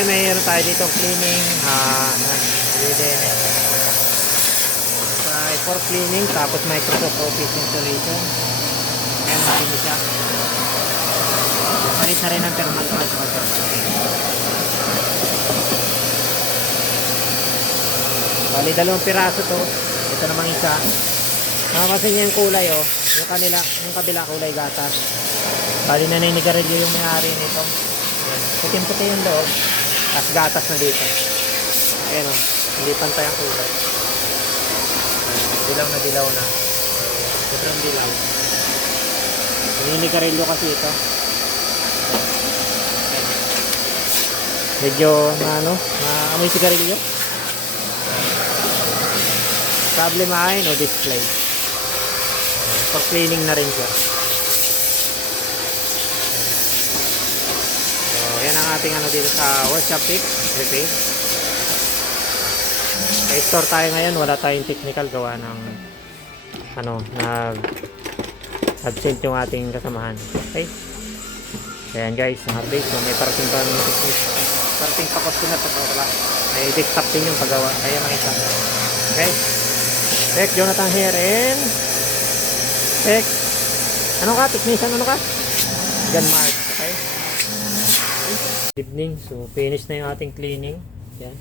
Ngayon mayroon tayo dito cleaning UDNS for cleaning, tapos Microsoft Office installation. Ayan, makinig siya. Palit na rin ang thermal transfer. Bali, 2 piraso to. Ito namang isa. Nakakasin niya yung kulay, oh. Yung kabila kulay gatas. Bali, naninigarilyo yung may-ari nito. Puting-puti yung loob. Tapos gatas na dito. Ayan, oh. Hindi pantay ang kulay. Dilaw na. Sobrang dilaw. Naninigarilyo kasi ito. Medyo amoy sigarilyo. Kable maain o display. For cleaning na rin siya. So, yan ang ating dito sa workshop tip. Repair. Store tayo ngayon, wala tayong technical gawa ng absent yung ating kasamahan. Okay? Ayan guys, ang update. So, may parating pa ng technique. Parating pa customer sa wala. May desktop din yung paggawa. Kaya makita. Okay? Check, Jonathan here and check. Ano ka? Technician, ano ka? John Mark. Okay? Good evening. So, finish na yung ating cleaning. Yan.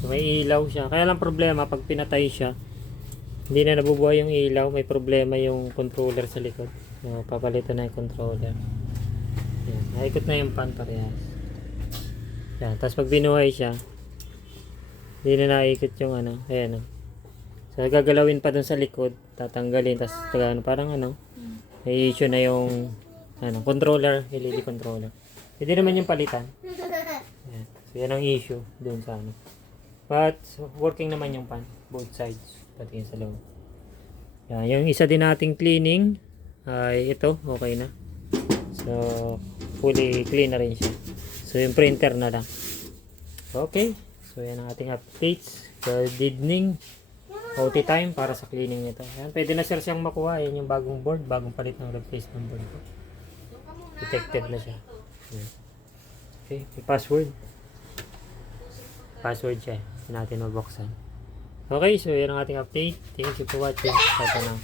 So, may ilaw siya. Kaya lang problema, pag pinatay siya, hindi na nabubuhay yung ilaw. May problema yung controller sa likod. So, papalitan na yung controller. Yan. Naikot na yung pan parehas. Yan. Tapos pag binuhay siya, hindi na naikot yung ayan o. So, gagalawin pa dun sa likod, tatanggalin, tapos parang may issue na yung controller, LED controller. Hindi naman yung palitan. Ayan. So, yan ang issue dun sa But, working naman yung pan, both sides, pati yung sa loob. Yan. Yung isa din nating cleaning, ay ito, okay na. So, fully clean na rin siya. So, yung printer na lang. Okay. So, yan ang ating updates. Good evening. OT time para sa cleaning nito. Ayan, pwede na sir siyang makuha. Ayan yung bagong board, bagong palit ng replacement board. Detected na siya. Ayan. Okay, may password. Password siya. Natin mabuksan. Okay, so yan ang ating update. Thank you for watching. Bye for now.